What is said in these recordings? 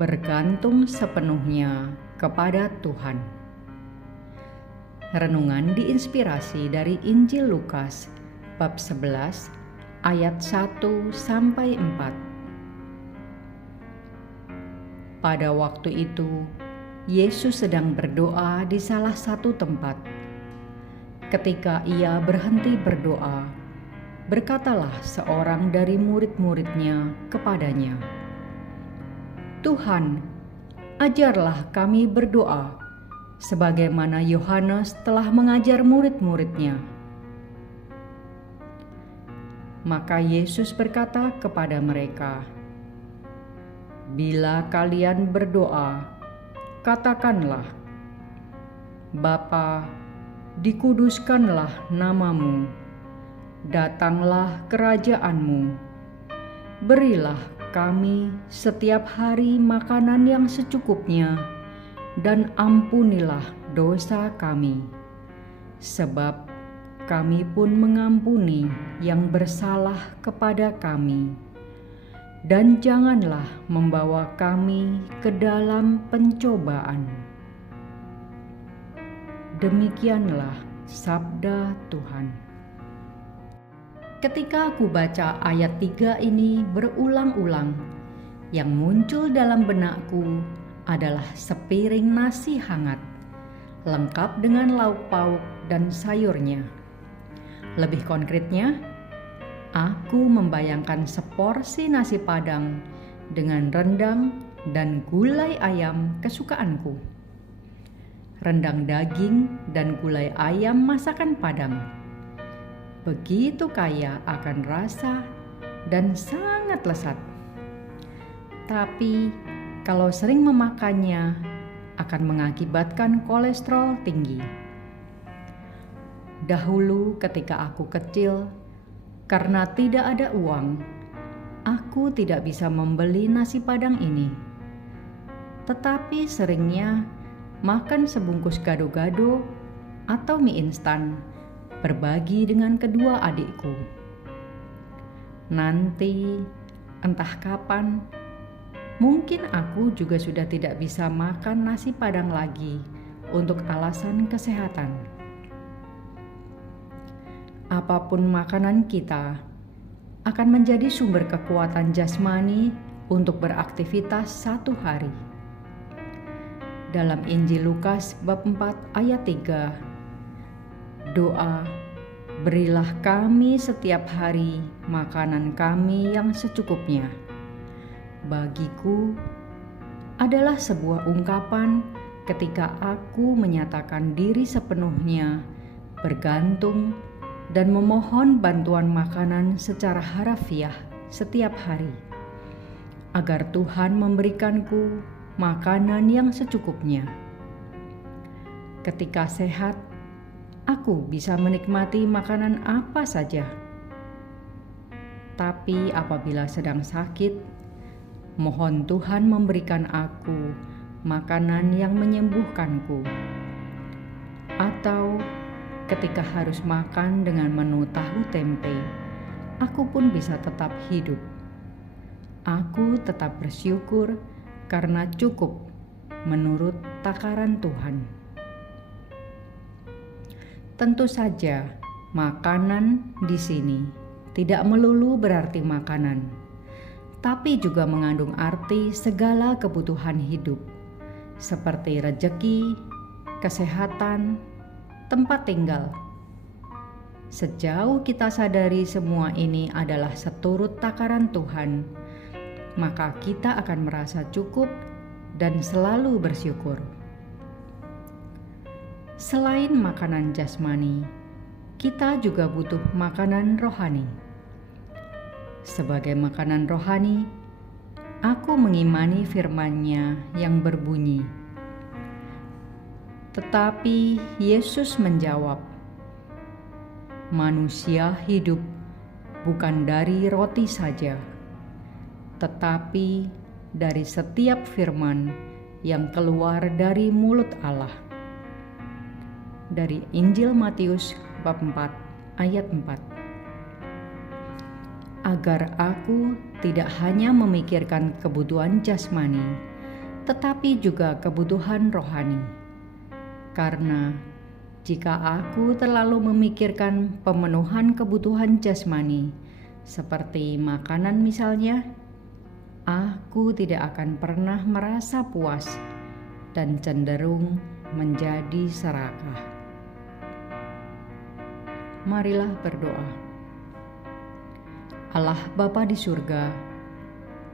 Bergantung sepenuhnya kepada Tuhan. Renungan diinspirasi dari Injil Lukas bab 11 ayat 1-4. Pada waktu itu, Yesus sedang berdoa di salah satu tempat. Ketika ia berhenti berdoa, berkatalah seorang dari murid-muridnya kepadanya, "Tuhan, ajarlah kami berdoa, sebagaimana Yohanes telah mengajar murid-muridnya." Maka Yesus berkata kepada mereka, "Bila kalian berdoa, katakanlah, Bapa, dikuduskanlah namamu, datanglah kerajaanmu, berilah kami setiap hari makanan yang secukupnya, dan ampunilah dosa kami, sebab kami pun mengampuni yang bersalah kepada kami. Dan janganlah membawa kami ke dalam pencobaan." Demikianlah sabda Tuhan. Ketika aku baca ayat 3 ini berulang-ulang, yang muncul dalam benakku adalah sepiring nasi hangat, lengkap dengan lauk pauk dan sayurnya. Lebih konkretnya, aku membayangkan seporsi nasi Padang dengan rendang dan gulai ayam kesukaanku. Rendang daging dan gulai ayam masakan Padang. Begitu kaya akan rasa dan sangat lezat. Tapi kalau sering memakannya akan mengakibatkan kolesterol tinggi. Dahulu ketika aku kecil, karena tidak ada uang, aku tidak bisa membeli nasi Padang ini. Tetapi seringnya makan sebungkus gado-gado atau mie instan, berbagi dengan kedua adikku. Nanti, entah kapan, mungkin aku juga sudah tidak bisa makan nasi Padang lagi untuk alasan kesehatan. Apapun makanan kita akan menjadi sumber kekuatan jasmani untuk beraktivitas satu hari. Dalam Injil Lukas bab 4 ayat 3, doa, "Berilah kami setiap hari makanan kami yang secukupnya," bagiku adalah sebuah ungkapan ketika aku menyatakan diri sepenuhnya bergantung dan memohon bantuan makanan secara harafiah setiap hari, agar Tuhan memberikanku makanan yang secukupnya. Ketika sehat, aku bisa menikmati makanan apa saja. Tapi apabila sedang sakit, mohon Tuhan memberikan aku makanan yang menyembuhkanku. Atau ketika harus makan dengan menu tahu tempe, aku pun bisa tetap hidup. Aku tetap bersyukur karena cukup menurut takaran Tuhan. Tentu saja, makanan di sini tidak melulu berarti makanan, tapi juga mengandung arti segala kebutuhan hidup, seperti rejeki, kesehatan, tempat tinggal. Sejauh kita sadari semua ini adalah seturut takaran Tuhan, maka kita akan merasa cukup dan selalu bersyukur. Selain makanan jasmani, kita juga butuh makanan rohani. Sebagai makanan rohani, aku mengimani firman-Nya yang berbunyi, tetapi Yesus menjawab, "Manusia hidup bukan dari roti saja, tetapi dari setiap firman yang keluar dari mulut Allah." Dari Injil Matius bab 4 ayat 4. Agar aku tidak hanya memikirkan kebutuhan jasmani, tetapi juga kebutuhan rohani. Karena jika aku terlalu memikirkan pemenuhan kebutuhan jasmani, seperti makanan misalnya, aku tidak akan pernah merasa puas dan cenderung menjadi serakah. Marilah berdoa. Allah Bapa di surga,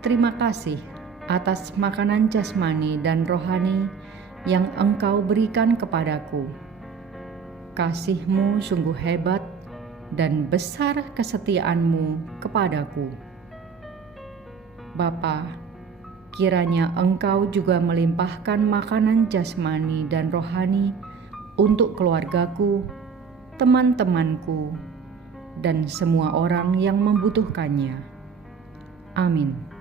terima kasih atas makanan jasmani dan rohani yang Engkau berikan kepadaku. Kasih-Mu sungguh hebat dan besar kesetiaan-Mu kepadaku. Bapa, kiranya Engkau juga melimpahkan makanan jasmani dan rohani untuk keluargaku, teman-temanku, dan semua orang yang membutuhkannya. Amin.